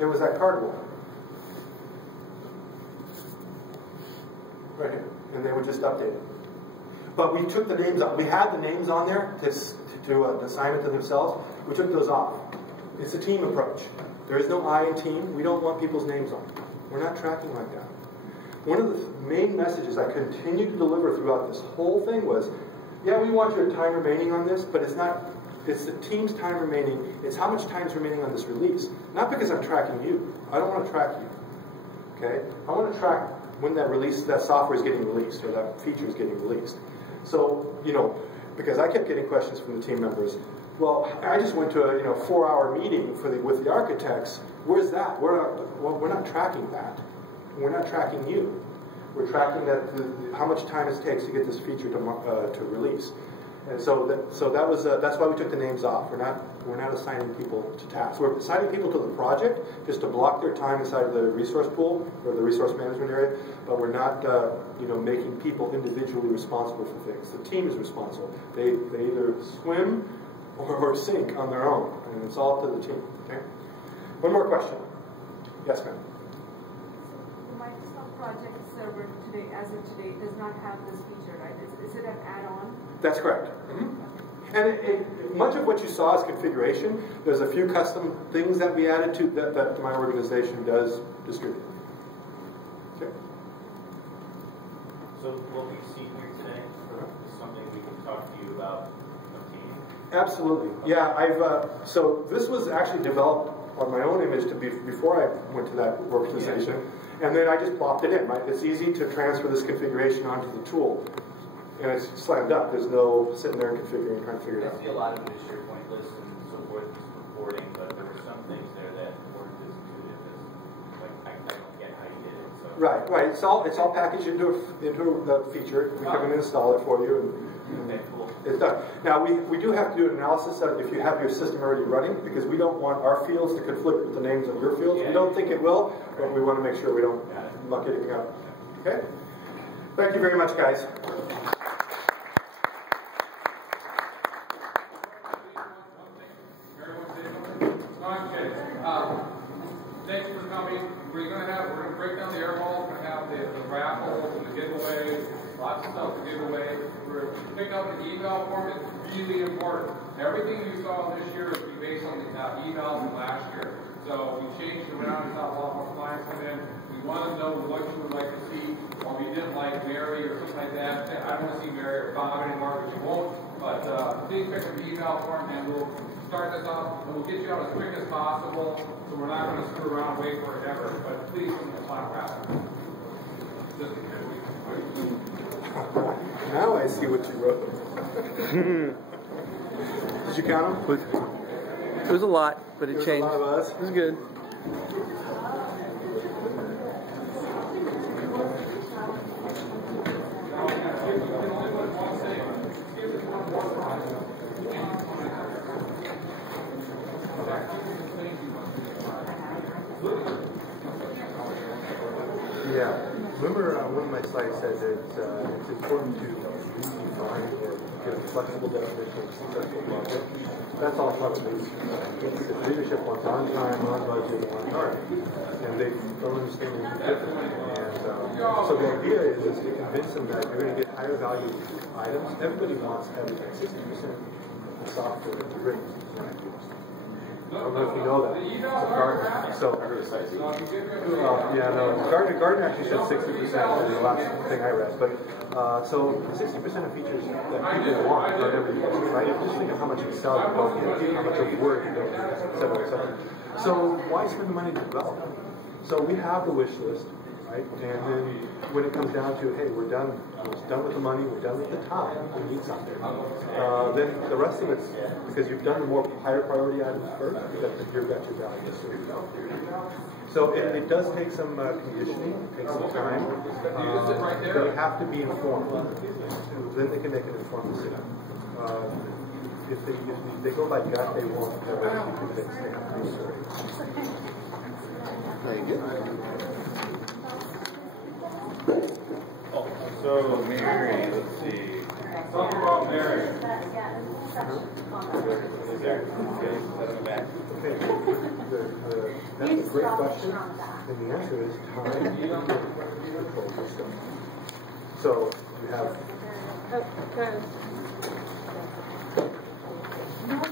It was that cardboard. Right here. And they would just update it. But we took the names out. We had the names on there to assign it to themselves. We took those off. It's a team approach. There is no I in team. We don't want people's names on. We're not tracking like that. One of the main messages I continued to deliver throughout this whole thing was, yeah, we want your time remaining on this, but it's the team's time remaining. It's how much time is remaining on this release. Not because I'm tracking you. I don't want to track you. Okay? I want to track when that software is getting released or that feature is getting released. So, because I kept getting questions from the team members. Well, I just went to a 4-hour meeting with the architects. Where's that? We're not tracking that. We're not tracking you. We're tracking how much time it takes to get this feature to release. And so that's why we took the names off. We're not assigning people to tasks. We're assigning people to the project just to block their time inside of the resource pool or the resource management area. But we're not making people individually responsible for things. The team is responsible. They either swim or sink on their own, and it's all up to the team. Okay. One more question. Yes, ma'am. The Microsoft Project Server today, as of today, does not have this feature, right? Is it an add-on? That's correct. Mm-hmm. And much of what you saw is configuration. There's a few custom things that we added to that my organization does distribute. Okay. So what we see here today is something we can talk to you about obtaining? Absolutely. Yeah, so this was actually developed on my own image before I went to that organization. Yeah. And then I just plopped it in. It's easy to transfer this configuration onto the tool. And it's slammed up. There's no sitting there and configuring and trying to figure it out. I see a lot of it is SharePoint lists and so forth, just reporting, but there were some things there that weren't as intuitive as, I don't get how you did it. So. Right. It's all packaged into the feature. We come in and install it for you, and okay, cool. It's done. Now we do have to do an analysis of if you have your system already running, because we don't want our fields to conflict with the names of your fields. Yeah. We don't think it will, but we want to make sure we don't muck anything up. Okay. Thank you very much, guys. Thanks for coming. We're going to break down the air balls. We're going to have the raffles and the giveaways. Lots of stuff to give away. We're going to pick up the eval form. It's really important. Everything you saw this year is based on the evals from last year. So we changed around. We saw a lot more clients come in. We want to know what you would like to see. Or we didn't like Mary or something like that. I don't want to see Mary or Bob anymore, but you won't. But please pick up the eval form and we'll start this off, and we'll get you out as quick as possible, so we're not going to screw around and wait for it ever. But please, apply fast. Now I see what you wrote. Did you count them? It was a lot, but it changed. A lot of us. It was good. Yeah. Remember one of my slides said that it's important to redefine or get a flexible definition of successful project. That's all flexible. If leadership wants on time, on budget, on target, and they don't understand anything different. And so the idea is to convince them that you're going to get higher value items. Everybody wants everything. 60% of the software is written. I don't know if you know that. Gartner actually said 60% in the last thing I read. But so 60% of features that people want are never used, right? Just think of how much Excel you don't get, how much of Word you don't get, et cetera, et cetera. So why spend the money to develop? So we have the wish list, right? And then when it comes down to, hey, we're done with the money, we're done with the time, we need something. Then the rest of it's, because you've done the more higher priority items first, you've got your values. So it does take some conditioning, it takes some time. They have to be informed. Then they can make an informed decision. If they go by gut, they won't be convinced. They have to be sure. Thank you. So Mary, let's see. Something about Mary. Is there? Okay, is that in the back? Okay. That's a great question. And the answer is time control system. So you have.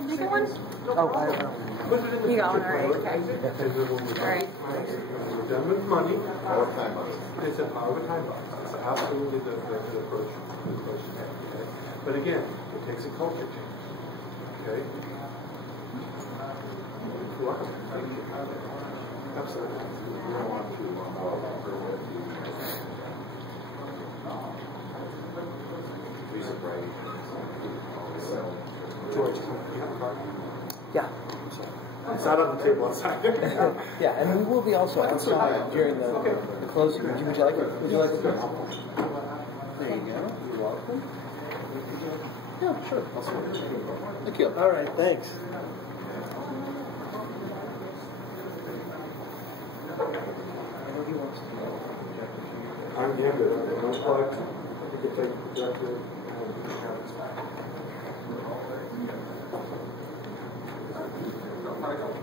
Bigger one? Oh, I don't know. Put it in the You got one, future all right, mode, okay. and then when we're All right. when we're done with money, Power of time box. it's a power of a time box. It's absolutely the approach to take. Okay? But again, it takes a culture change. Okay? You're welcome. Thank you. Absolutely. We don't want to longer with you. Lisa Bright. George, do you have a card? Yeah. It's not on the table outside. Yeah, and we will be also outside during the closing. Would you like it? Would you like it? There you go. You're welcome. Yeah, sure. Thank you. All right, thanks. I'm Gambit. No plugs. You can take directly. Michael.